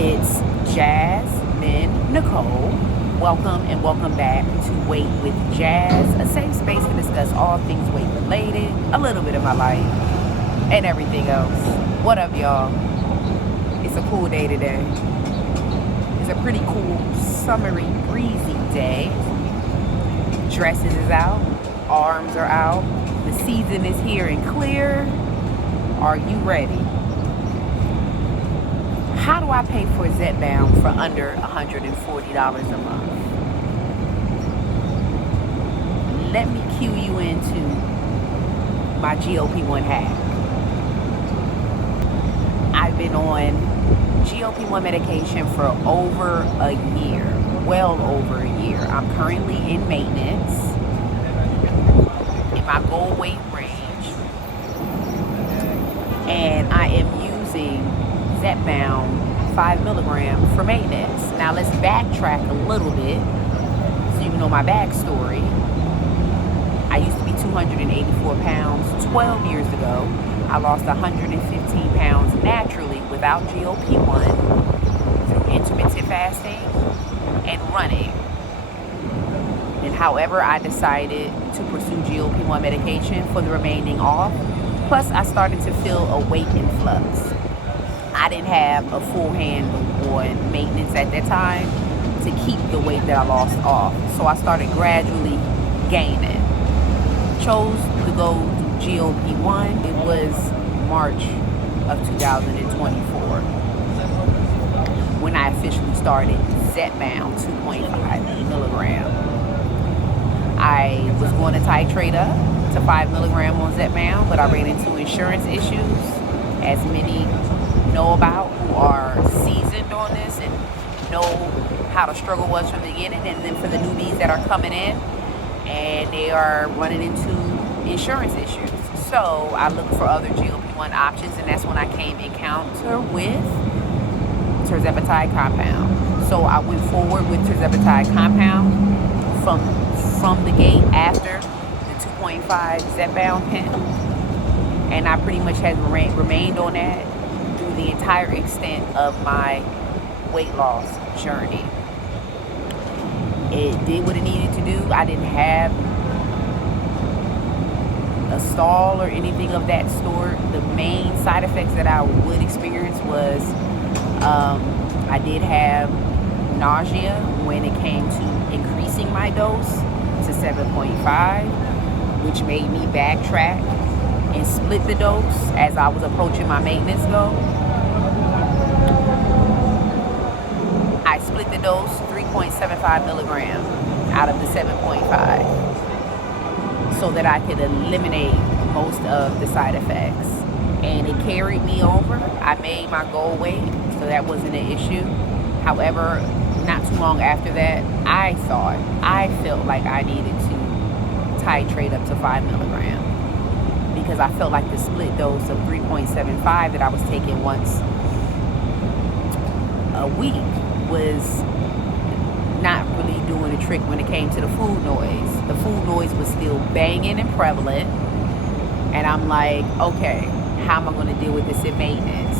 It's Jasmine Nicole. Welcome and welcome back to Weight with Jazz, a safe space to discuss all things weight related, a little bit of my life, and everything else. What up, y'all? It's a cool day today. It's a pretty cool, summery, breezy day. Dresses is out, arms are out, the season is here and clear. Are you ready? How do I pay for Zepbound for under $140 a month? Let me cue you into my GLP-1 hack. I've been on GLP-1 medication for over a year, well over a year. I'm currently in maintenance in my goal weight range, and I am using Zepbound 5 milligrams for maintenance. Now let's backtrack a little bit so you know my backstory. I used to be 284 pounds 12 years ago. I lost 115 pounds naturally without GLP-1 through intermittent fasting and running. And however, I decided to pursue GLP-1 medication for the remaining off. Plus, I started to feel a weight influx. I didn't have a full handle on maintenance at that time to keep the weight that I lost off. So I started gradually gaining. Chose to go to GLP-1. It was March of 2024 when I officially started Zepbound 2.5 milligram. I was going to titrate up to 5 milligram on Zepbound, but I ran into insurance issues, as many know about who are seasoned on this and know how the struggle was from the beginning, and then for the newbies that are coming in and they are running into insurance issues. So I looked for other GLP-1 options, and that's when I came encounter with Tepatide Compound. So I went forward with Tepatide Compound from the gate after the 2.5 Zepbound pen, and I pretty much has remained on that through the entire extent of my weight loss journey. It did what it needed to do. I didn't have a stall or anything of that sort. The main side effects that I would experience was I did have nausea when it came to increasing my dose to 7.5, which made me backtrack and split the dose as I was approaching my maintenance goal. I split the dose 3.75 milligrams out of the 7.5 so that I could eliminate most of the side effects. And it carried me over. I made my goal weight, so that wasn't an issue. However, not too long after that, I felt like I needed to titrate up to 5 milligrams because I felt like the split dose of 3.75 that I was taking once a week was not really doing the trick when it came to the food noise. The food noise was still banging and prevalent, and I'm like, okay, how am I going to deal with this in maintenance?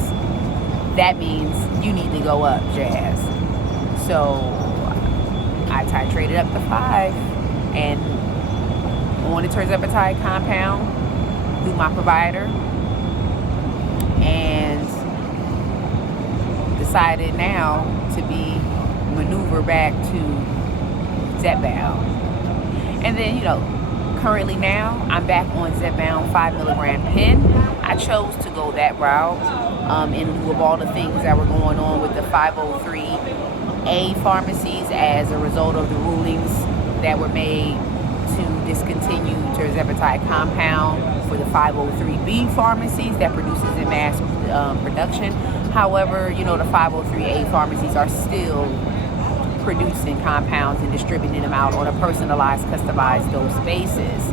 That means you need to go up, Jazz. So I titrated up to 5 and on the Tepatide Compound through my provider, and decided now to maneuver back to Zepbound. And then, currently now I'm back on Zepbound 5 milligram pen. I chose to go that route in lieu of all the things that were going on with the 503A pharmacies as a result of the rulings that were made to discontinue Tepatide Compound for the 503B pharmacies that produces in mass production. However, the 503A pharmacies are still producing compounds and distributing them out on a personalized, customized dose basis,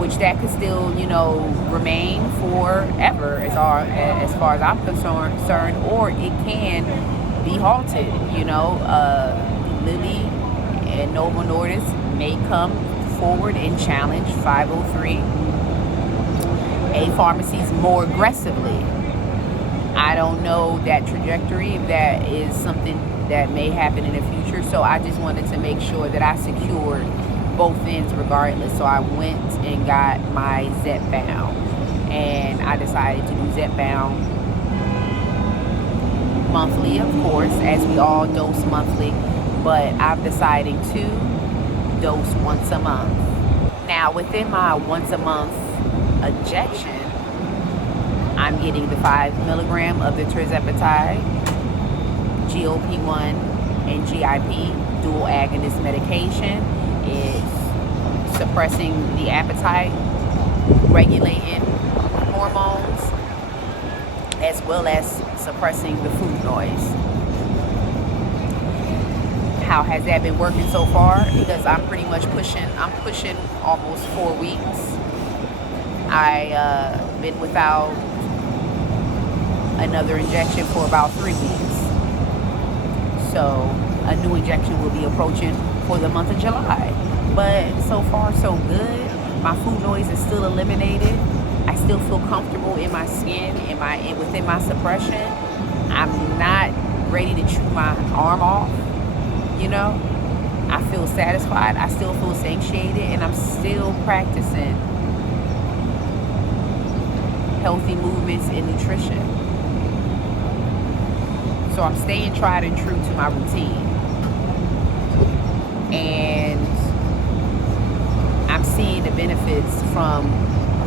which that could still, remain forever as far as I'm concerned, or it can be halted. Lilly and Novo Nordisk may come forward and challenge 503A pharmacies more aggressively. I don't know that trajectory, if that is something that may happen in the future. So I just wanted to make sure that I secured both ends regardless. So I went and got my Zepbound, and I decided to do Zepbound monthly, of course, as we all dose monthly, but I'm deciding to dose once a month. Now, within my once a month injection, I'm getting the 5 milligram of the tirzepatide, GLP-1 and GIP dual agonist medication. It's suppressing the appetite, regulating hormones, as well as suppressing the food noise. How has that been working so far? Because I'm pretty much pushing almost 4 weeks. I been without another injection for about 3 weeks. So a new injection will be approaching for the month of July. But so far so good. My food noise is still eliminated. I still feel comfortable in my skin, within my suppression. I'm not ready to chew my arm off, you know. I feel satisfied. I still feel satiated, and I'm still practicing healthy movements and nutrition. So I'm staying tried and true to my routine. And I'm seeing the benefits from,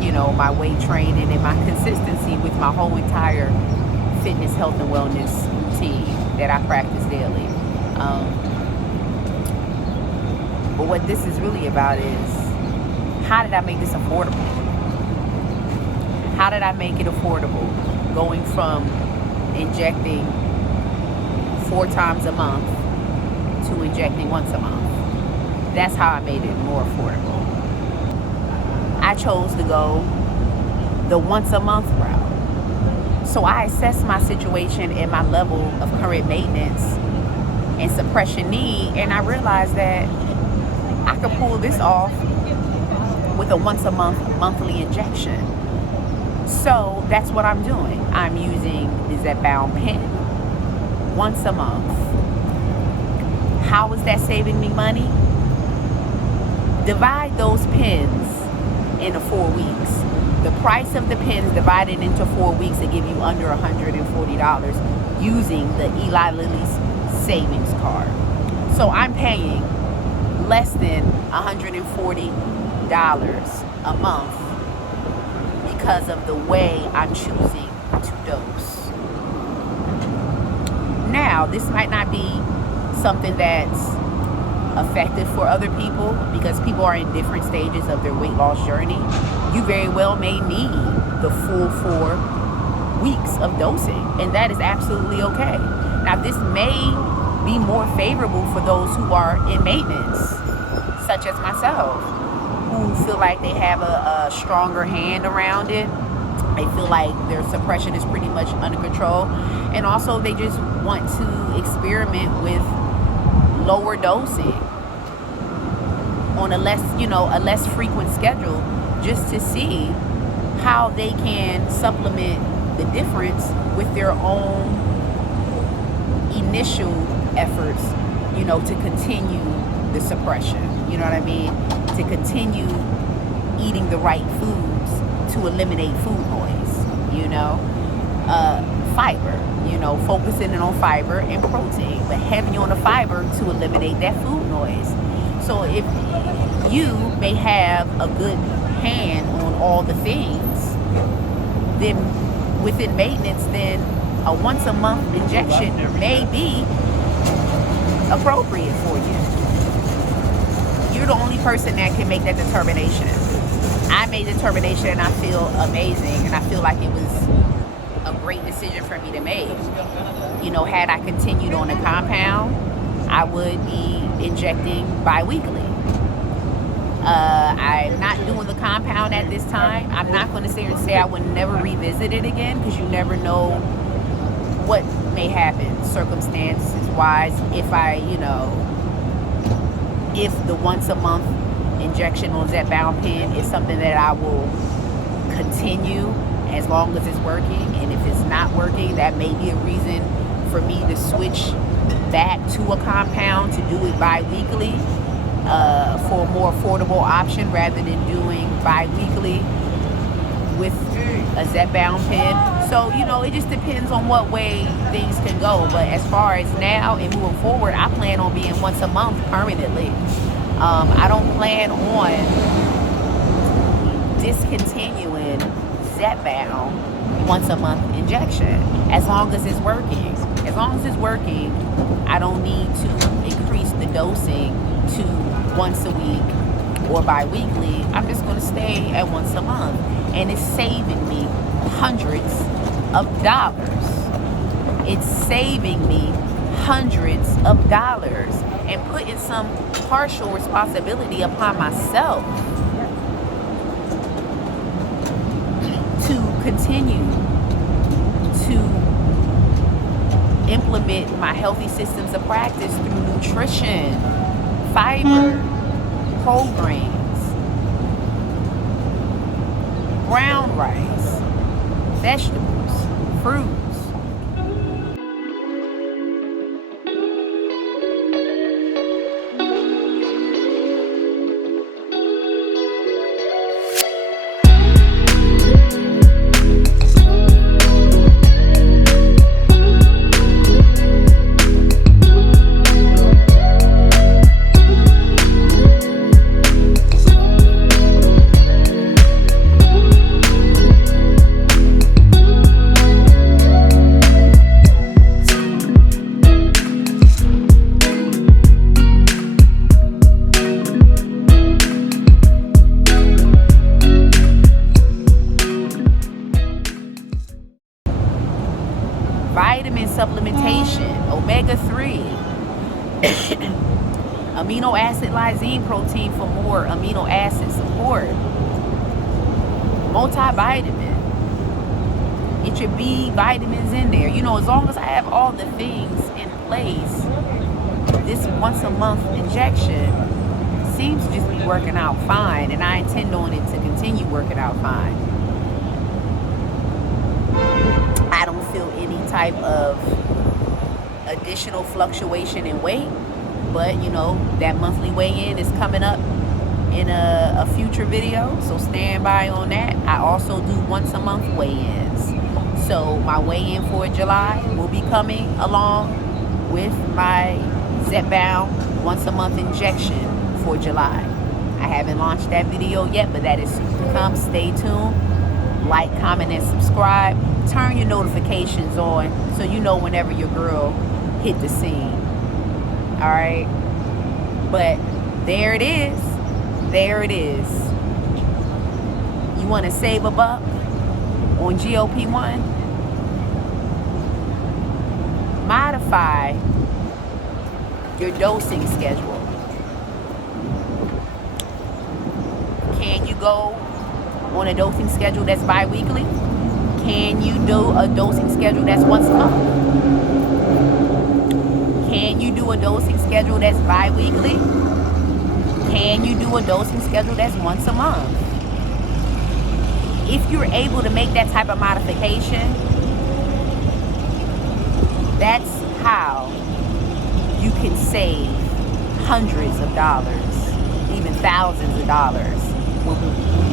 you know, my weight training and my consistency with my whole entire fitness, health, and wellness routine that I practice daily. But what this is really about is, how did I make this affordable? How did I make it affordable? Going from injecting 4 times a month to injecting once a month. That's how I made it more affordable. I chose to go the once a month route. So I assessed my situation and my level of current maintenance and suppression need, and I realized that I could pull this off with a once a month monthly injection. So that's what I'm doing. I'm using the Zepbound pen once a month. How is that saving me money? Divide those pens into 4 weeks. The price of the pens divided into 4 weeks to give you under $140 using the Eli Lilly's savings card. So I'm paying less than $140 a month because of the way I'm choosing to dose. Now, this might not be something that's effective for other people, because people are in different stages of their weight loss journey. You very well may need the full 4 weeks of dosing, and that is absolutely okay. Now, this may be more favorable for those who are in maintenance, such as myself, who feel like they have a stronger hand around it. They feel like their suppression is pretty much under control, and also they just want to experiment with lower dosing on a less frequent schedule, just to see how they can supplement the difference with their own initial efforts, to continue the suppression, you know what I mean? To continue eating the right foods to eliminate food noise, fiber, focusing in on fiber and protein, but heavy on the fiber to eliminate that food noise. So if you may have a good hand on all the things, then within maintenance, then a once a month injection may be appropriate for you. You're the only person that can make that determination. I made the determination and I feel amazing, and I feel like it was a great decision for me to make. Had I continued on the compound, I would be injecting bi-weekly. I'm not doing the compound at this time. I'm not going to sit here and say I would never revisit it again, because you never know what may happen circumstances wise. If the once a month injection on Zepbound pen is something that I will continue as long as it's working. And if it's not working, that may be a reason for me to switch back to a compound, to do it bi-weekly, for a more affordable option rather than doing bi-weekly with a Zepbound pen. So, you know, it just depends on what way things can go. But as far as now and moving forward, I plan on being once a month permanently. I don't plan on discontinuing Zepbound once a month injection, as long as it's working. As long as it's working, I don't need to increase the dosing to once a week or bi-weekly. I'm just going to stay at once a month. And it's saving me hundreds of dollars. It's saving me hundreds of dollars and putting some partial responsibility upon myself to continue to implement my healthy systems of practice through nutrition, fiber, whole grains, brown rice, vegetables, fruits. Vitamin supplementation, omega-3, amino acid lysine protein for more amino acid support, multivitamin, get your B vitamins in there. You know, as long as I have all the things in place, this once a month injection seems to just be working out fine, and I intend on it to continue working out fine. I don't feel any type of additional fluctuation in weight, but you know, that monthly weigh-in is coming up in a future video, so stand by on that. I also do once a month weigh-ins, so my weigh-in for July will be coming along with my Zepbound once a month injection for July. I haven't launched that video yet, but that is soon to come. Stay tuned. Like, comment, and subscribe. Turn your notifications on so you know whenever your girl hit the scene. All right, but there it is. There it is. You want to save a buck on GLP-1? Modify your dosing schedule. Can you go on a dosing schedule that's bi-weekly? Can you do a dosing schedule that's once a month? Can you do a dosing schedule that's bi-weekly? Can you do a dosing schedule that's once a month? If you're able to make that type of modification, that's how you can save hundreds of dollars, even thousands of dollars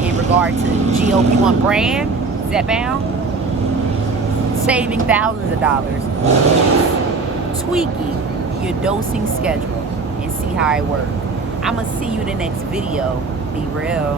in regard to GLP-1 brand, Zepbound, saving thousands of dollars, tweaking your dosing schedule, and see how it works. I'm going to see you in the next video. Be real.